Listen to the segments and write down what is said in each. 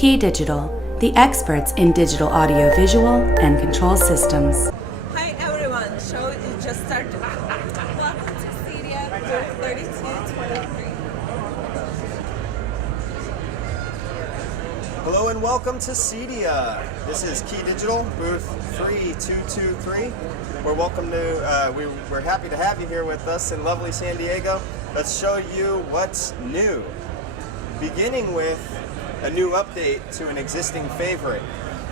KeyDigital, the experts in digital audio visual and control systems. Hi everyone, show is just started. Welcome to CEDIA booth 3223. Hello and welcome to CEDIA. This is KeyDigital booth 3223. We're happy to have you here with us in lovely San Diego. Let's show you what's new. Beginning with a new update to an existing favorite.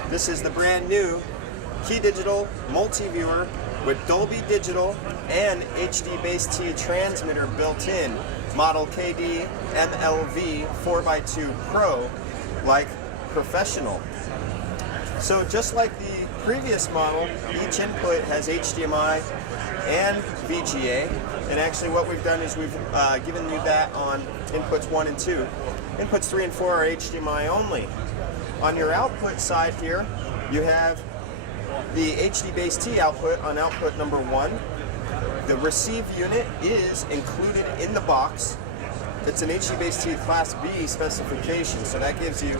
This is the brand new KeyDigital multi-viewer with Dolby Digital and HD-Base-T transmitter built in, model KD MLV 4x2 Pro, like professional. So just like the previous model, each input has HDMI and VGA, and actually what we've done is we've given you that on inputs 1 and 2. Inputs 3 and 4 are HDMI only. On your output side here, you have the HD-Base-T output on output number 1. The receive unit is included in the box. It's an HD-Base-T Class B specification, so that gives you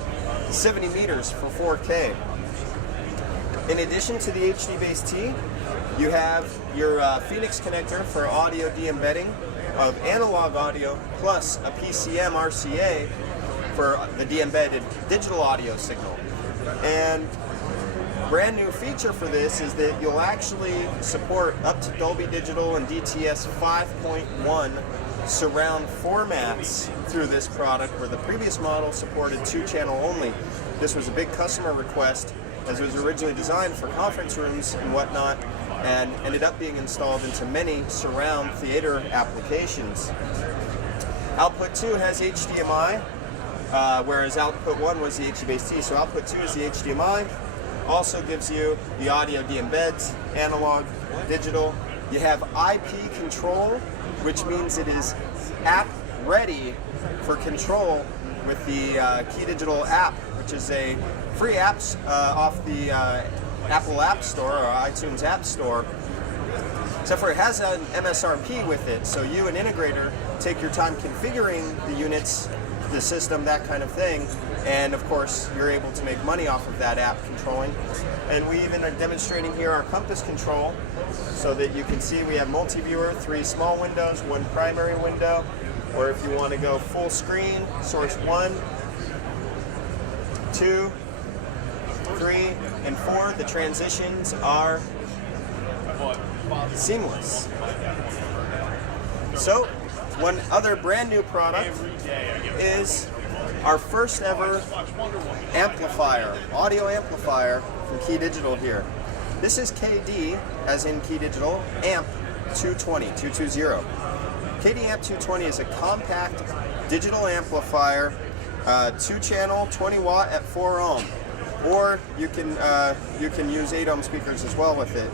70 meters for 4K. In addition to the HD-Base-T, you have your Phoenix connector for audio de-embedding of analog audio, plus a PCM RCA for the de-embedded digital audio signal. And brand new feature for this is that you'll actually support up to Dolby Digital and DTS 5.1 surround formats through this product, where the previous model supported 2-channel only. This was a big customer request, as it was originally designed for conference rooms and whatnot, and ended up being installed into many surround theater applications. Output 2 has HDMI, whereas output 1 was the HD-Base-T. So output 2 is the HDMI, also gives you the audio de-embeds, analog, digital. You have IP control, which means it is app ready for control with the KeyDigital app, which is a free app off the Apple App Store or iTunes App Store. Except for it has an MSRP with it, so you, an integrator, take your time configuring the units, the system, that kind of thing, and of course you're able to make money off of that app controlling. And we even are demonstrating here our compass control, so that you can see we have multi-viewer, 3 small windows, 1 primary window, or if you want to go full screen, source 1, 2, 3, and 4, the transitions are seamless. So, one other brand new product is our first ever amplifier, audio amplifier from KeyDigital here. This is KD, as in KeyDigital, AMP 220. KD AMP 220 is a compact digital amplifier, 2-channel, 20 watt at 4 ohm. Or you can use 8 ohm speakers as well with it,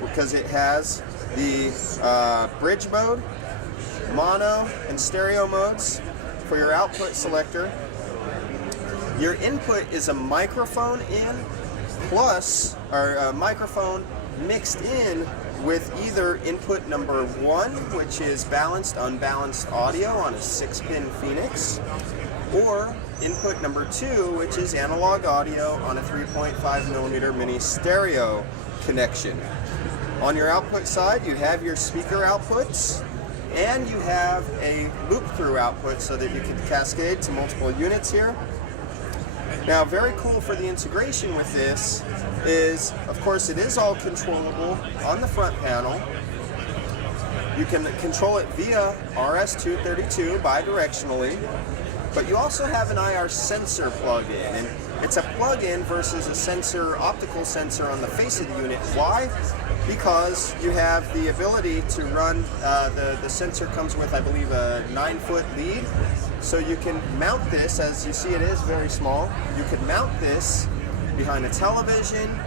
because it has the bridge mode, mono, and stereo modes for your output selector. Your input is a microphone in, plus, or a microphone mixed in with either input number 1, which is balanced, unbalanced audio on a 6-pin Phoenix, or input number 2, which is analog audio on a 3.5mm mini stereo connection. On your output side, you have your speaker outputs, and you have a loop-through output so that you can cascade to multiple units here. Now, very cool for the integration with this is, of course, it is all controllable on the front panel. You can control it via RS-232 bidirectionally, but you also have an IR sensor plug-in, and it's a plug-in versus a sensor, optical sensor on the face of the unit. Why? Because you have the ability to run, the sensor comes with, I believe, a 9-foot lead, so you can mount this, as you see it is very small, you could mount this behind a television,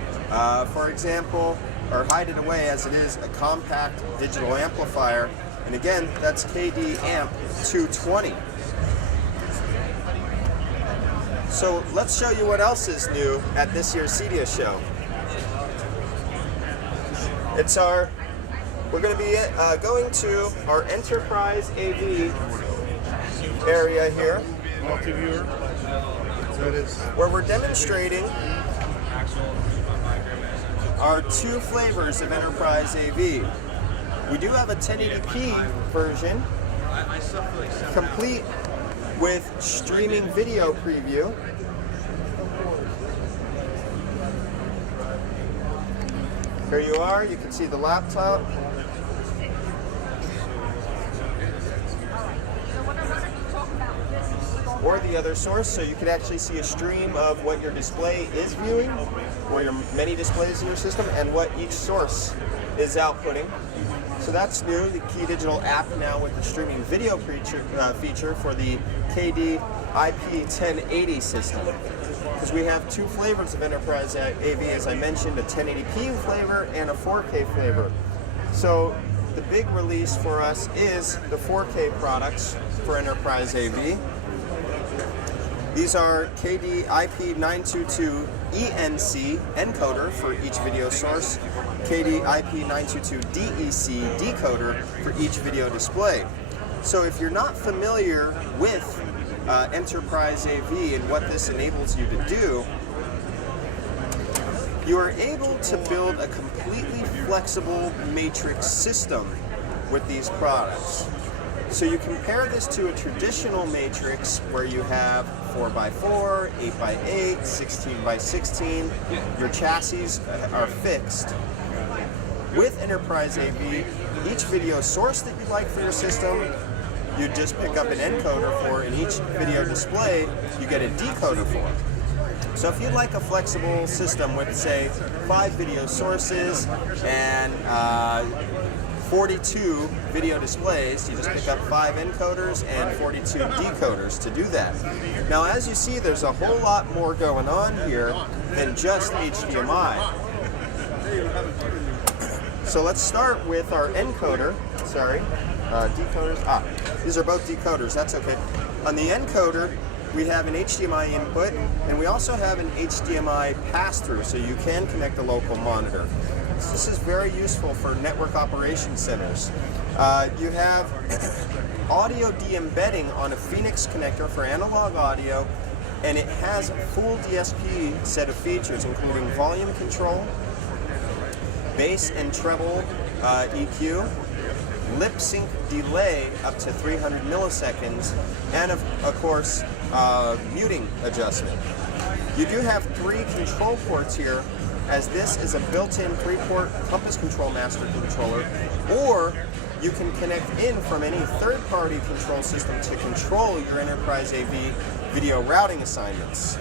for example, or hide it away as it is a compact digital amplifier. And again, that's KD AMP 220. So let's show you what else is new at this year's CEDIA show. We're going to be going to our Enterprise AV area here. multi-viewer. So it is. where we're demonstrating our two flavors of Enterprise AV. We do have a 1080p version, complete with streaming video preview. Here you are, you can see the laptop. Or the other source, so you can actually see a stream of what your display is viewing, or your many displays in your system, and what each source is outputting. So that's new, the KeyDigital app now with the streaming video feature for the KD IP 1080 system. Because we have two flavors of Enterprise AV, as I mentioned, a 1080p flavor and a 4K flavor. So the big release for us is the 4K products for Enterprise AV. These are KD IP 922 ENC encoder for each video source, KD IP 922 DEC decoder for each video display. So if you're not familiar with Enterprise AV and what this enables you to do, you are able to build a completely flexible matrix system with these products. So you compare this to a traditional matrix where you have 4x4, 8x8, 16x16. Your chassis are fixed. With Enterprise AV, each video source that you like for your system, you just pick up an encoder for, and each video display, you get a decoder for. So if you'd like a flexible system with, say, 5 video sources and 42 video displays, you just pick up 5 encoders and 42 decoders to do that. Now, as you see, there's a whole lot more going on here than just HDMI. So let's start with our encoder, decoders. These are both decoders, that's okay. On the encoder, we have an HDMI input, and we also have an HDMI pass-through, so you can connect a local monitor. So this is very useful for network operation centers. You have audio de-embedding on a Phoenix connector for analog audio, and it has a full DSP set of features, including volume control, bass and treble EQ, lip sync delay up to 300 milliseconds, and of course, muting adjustment. You do have 3 control ports here, as this is a built-in 3-port Compass Control Master controller, or you can connect in from any third-party control system to control your Enterprise AV video routing assignments.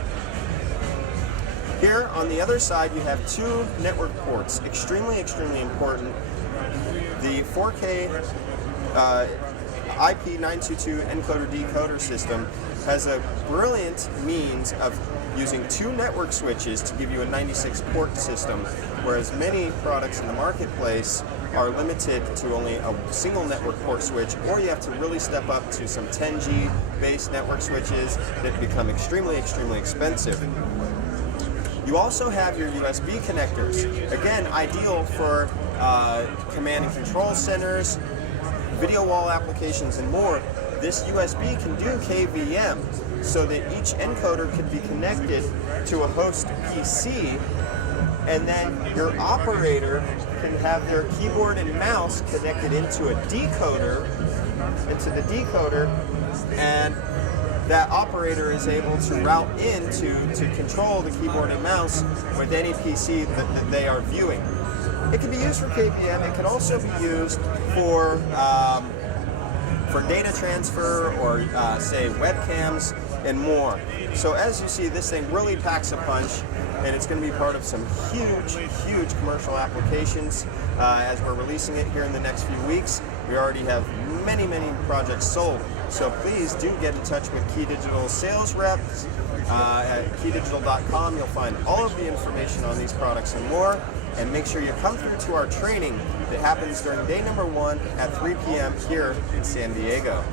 Here on the other side, you have 2 network ports, extremely important. The 4K IP922 encoder-decoder system has a brilliant means of using 2 network switches to give you a 96-port system, whereas many products in the marketplace are limited to only a single network port switch, or you have to really step up to some 10G based network switches that become extremely expensive. You also have your USB connectors, again ideal for command and control centers, video wall applications, and more. This USB can do KVM, so that each encoder can be connected to a host PC, and then your operator can have their keyboard and mouse connected into a decoder, and that operator is able to route in to control the keyboard and mouse with any PC that they are viewing. It can be used for KVM. It can also be used for data transfer, or say webcams and more. So as you see, this thing really packs a punch, and it's going to be part of some huge commercial applications as we're releasing it here in the next few weeks. We already have many projects sold. So please do get in touch with KeyDigital sales reps at KeyDigital.com. You'll find all of the information on these products and more. And make sure you come through to our training that happens during day number 1 at 3 p.m. here in San Diego.